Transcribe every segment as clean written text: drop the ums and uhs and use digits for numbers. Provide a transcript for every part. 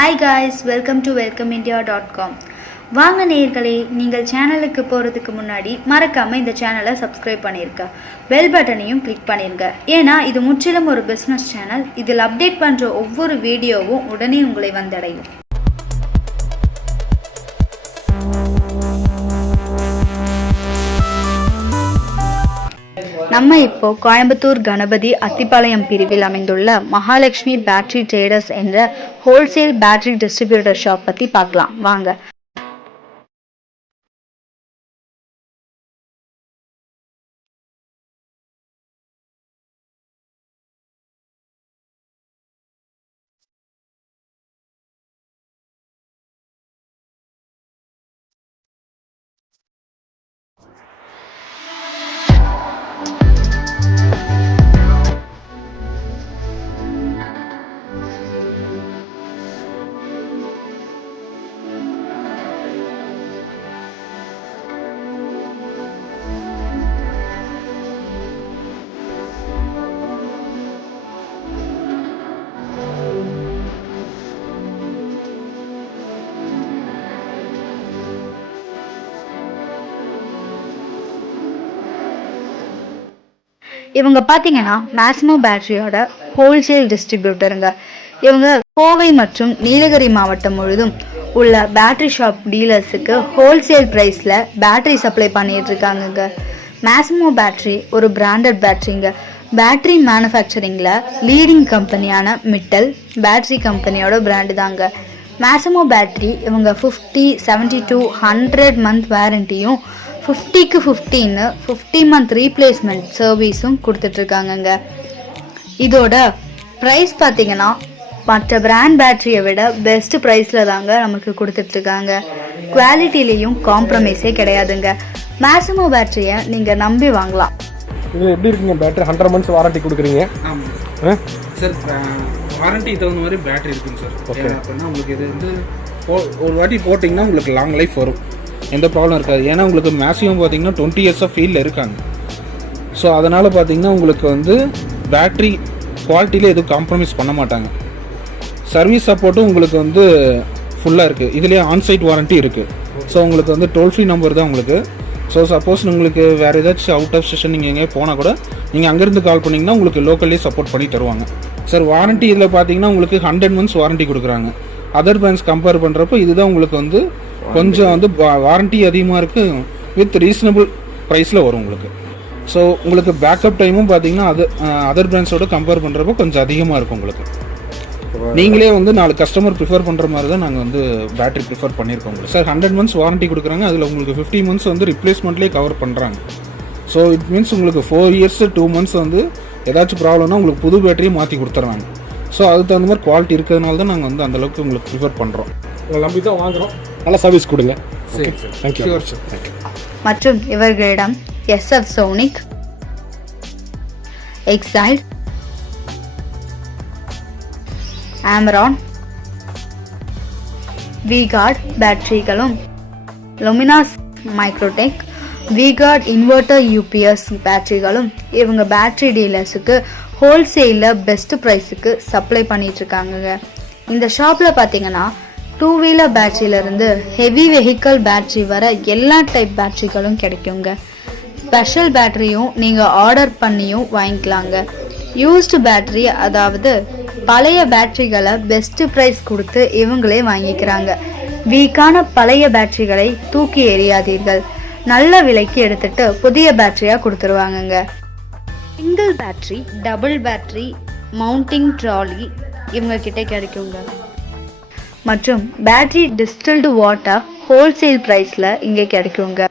Hi guys, welcome to Wellcomindia.com. வாங்க நேயர்களே, நீங்கள் சேனலுக்கு போகிறதுக்கு முன்னாடி மறக்காமல் இந்த சேனலை சப்ஸ்கிரைப் பண்ணிருங்க. பெல் பட்டனையும் கிளிக் பண்ணிருங்க. ஏன்னா இது முற்றிலும் ஒரு பிஸ்னஸ் சேனல். இதில் அப்டேட் பண்ணுற ஒவ்வொரு வீடியோவும் உடனே உங்களை வந்தடையும். நம்ம இப்போ கோயம்புத்தூர் கணபதி அத்திப்பாளையம் பிரிவில் அமைந்துள்ள மகாலட்சுமி பேட்டரி ட்ரேடர்ஸ் என்ற ஹோல்சேல் பேட்டரி டிஸ்ட்ரிபியூட்டர் ஷாப் பற்றி பார்க்கலாம் வாங்க. இவங்க பார்த்தீங்கன்னா மேக்ஸிமோ பேட்டரியோட ஹோல்சேல் டிஸ்ட்ரிபியூட்டருங்க. இவங்க கோவை மற்றும் நீலகிரி மாவட்டம் முழுதும் உள்ள பேட்டரி ஷாப் டீலர்ஸுக்கு ஹோல்சேல் ப்ரைஸில் பேட்டரி சப்ளை பண்ணிட்டு இருக்காங்க. மேக்ஸிமோ பேட்டரி ஒரு பிராண்டட் பேட்டரிங்க. பேட்டரி மேனுஃபேக்சரிங்கில் லீடிங் கம்பெனியான மிட்டல் பேட்டரி கம்பெனியோட பிராண்டு தாங்க. மேக்ஸிமோ பேட்டரி இவங்க 50, 72, 100 மந்த் வாரண்டியும் 50க்கு 15 50 மந்த் ரீப்ளேஸ்மெண்ட் சர்வீஸும் கொடுத்துட்ருக்காங்கங்க. இதோட ப்ரைஸ் பார்த்தீங்கன்னா மற்ற பிராண்ட் பேட்டரியை விட பெஸ்ட் ப்ரைஸில் தாங்க நமக்கு கொடுத்துட்ருக்காங்க. குவாலிட்டிலையும் காம்ப்ரமைஸே கிடையாதுங்க. மேக்ஸிமோ பேட்டரியை நீங்கள் நம்பி வாங்கலாம். இது எப்படி இருக்குங்க பேட்டரி? 100 மந்த்ஸ் வாரண்டி கொடுக்குறீங்க. ஆமாம் சார், வாரண்டி தகுந்த மாதிரி பேட்டரி இருக்குங்க சார். ஓகே, அப்படின்னா உங்களுக்கு இது வந்து ஒரு வாட்டி போட்டிங்கன்னா உங்களுக்கு லாங் லைஃப் வரும், எந்த ப்ராப்ளம் இருக்காது. ஏன்னா உங்களுக்கு மேக்ஸிமம் பார்த்தீங்கன்னா 20 இயர்ஸ் ஆஃப் ஃபீல்டில் இருக்காங்க. ஸோ அதனால் பார்த்தீங்கன்னா உங்களுக்கு வந்து பேட்ரி குவாலிட்டியில் எதுவும் காம்ப்ரமைஸ் பண்ண மாட்டாங்க. சர்வீஸ் சப்போர்ட்டும் உங்களுக்கு வந்து ஃபுல்லாக இருக்குது. இதுலேயே ஆன்சைட் வாரண்ட்டி இருக்குது. ஸோ உங்களுக்கு வந்து டோல் ஃப்ரீ நம்பர் தான் உங்களுக்கு. ஸோ சப்போஸ் உங்களுக்கு வேறு ஏதாச்சும் அவுட் ஆஃப் ஸ்டேஷன் நீங்கள் எங்கேயே போனால் கூட நீங்கள் அங்கேருந்து கால் பண்ணிங்கன்னா உங்களுக்கு லோக்கல்லேயே சப்போர்ட் பண்ணி தருவாங்க சார். வாரண்ட்டி இதில் பார்த்தீங்கன்னா உங்களுக்கு 100 மந்த்ஸ் வாரண்ட்டி கொடுக்குறாங்க. அதர் பிராண்ட்ஸ் கம்பேர் பண்ணுறப்போ இதுதான் உங்களுக்கு வந்து கொஞ்சம் வந்து வாரண்ட்டி அதிகமாக இருக்குது, வித் ரீசனபிள் ப்ரைஸில் வரும் உங்களுக்கு. ஸோ உங்களுக்கு பேக்கப் டைமும் பார்த்தீங்கன்னா அதர் பிராண்ட்ஸோட கம்பேர் பண்ணுறப்போ கொஞ்சம் அதிகமாக இருக்கும் உங்களுக்கு. நீங்களே வந்து 4 கஸ்டமர் ப்ரிஃபர் பண்ணுற மாதிரி தான் நாங்கள் வந்து பேட்டரி ப்ரிஃபர் பண்ணியிருக்கோம் உங்களுக்கு சார். 100 மந்த்ஸ் வாரண்ட்டி கொடுக்குறாங்க. அதில் உங்களுக்கு 50 மந்த்ஸ் வந்து ரிப்ளேஸ்மெண்ட்லேயே கவர் பண்ணுறாங்க. ஸோ இட் மீன்ஸ் உங்களுக்கு 4 இயர்ஸ் 2 மந்த்ஸ் வந்து ஏதாச்சும் ப்ராப்ளம்னா உங்களுக்கு புது பேட்டரியை மாற்றி கொடுத்துட்றாங்க. ஸோ அதுக்கு தகுந்த மாதிரி குவாலிட்டி இருக்கிறதுனால தான் நாங்கள் வந்து அந்தளவுக்கு உங்களுக்கு ப்ரிஃபர் பண்ணுறோம். உங்களை நம்பி தான் வாங்குகிறோம். நல்ல சர்வீஸ் கொடுங்க. Okay, thank you. மற்றும் இவர்களிடம் S.F.Sonic, Exide, Amaron, V-Guard பேட்டரிகளும், Luminous, Microtek, V-Guard Inverter UPS பேட்டரிகளும் இவங்க பேட்டரி டீலர்ஸுக்கு ஹோல்சேலில் பெஸ்ட் ப்ரைஸுக்கு சப்ளை பண்ணிகிட்ருக்காங்க. இந்த ஷாப்பில் பார்த்தீங்கன்னா 2 வீலர் பேட்டரியிலேருந்து ஹெவி வெஹிக்கல் பேட்டரி வர எல்லா டைப் பேட்டரிகளும் கிடைக்குங்க. ஸ்பெஷல் பேட்டரியும் நீங்கள் ஆர்டர் பண்ணியும் வாங்கிக்கலாங்க. யூஸ்டு பேட்டரி, அதாவது பழைய பேட்டரிகளை பெஸ்ட் ப்ரைஸ் கொடுத்து இவங்களே வாங்கிக்கிறாங்க. வீக்கான பழைய பேட்டரிகளை தூக்கி எறியாதீர்கள். நல்ல விலைக்கு எடுத்துட்டு புதிய பேட்டரியாக கொடுத்துருவாங்கங்க. Single battery, double battery, mounting trolley இவங்க கிட்ட கிடைக்குங்க. மற்றும் பேட்டரி டிஸ்டில்டு வாட்டர் ஹோல்சேல் ப்ரைஸில் இங்கே கிடைக்குங்க.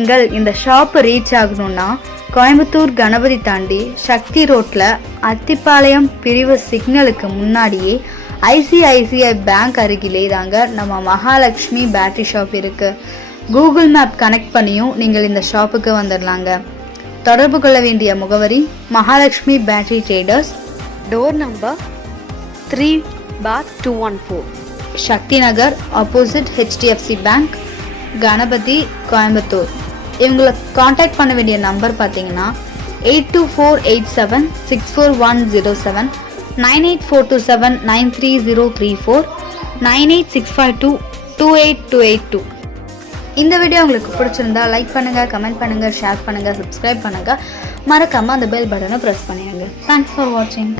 நீங்கள் இந்த ஷாப் ரீச் ஆகணும்னா கோயம்புத்தூர் கணபதி தாண்டி சக்தி ரோட்ல அத்திப்பாளையம் பிரிவு சிக்னலுக்கு முன்னாடியே ஐசிஐசிஐ பேங்க் அருகிலே தாங்க நம்ம மகாலட்சுமி பேட்டரி ஷாப் இருக்கு. கூகுள் மேப் கனெக்ட் பண்ணியும் நீங்கள் இந்த ஷாப்புக்கு வந்துடலாங்க. தொடர்பு கொள்ள வேண்டிய முகவரி Mahalakshmi battery traders, door number 3/214, Sakthi Nagar, opposite HDFC bank, Ganapathy, Coimbatore. இவங்களை காண்டாக்ட் பண்ண வேண்டிய நம்பர் பார்த்தீங்கன்னா 8248764107, 9842793034, 9865228282. இந்த வீடியோ உங்களுக்கு பிடிச்சிருந்தா லைக் பண்ணுங்க, கமெண்ட் பண்ணுங்க, ஷேர் பண்ணுங்க, சப்ஸ்கிரைப் பண்ணுங்க. மறக்காம அந்த பெல் பட்டனை பிரஸ் பண்ணிடுங்க. தேங்க்ஸ் ஃபார் வாட்சிங்.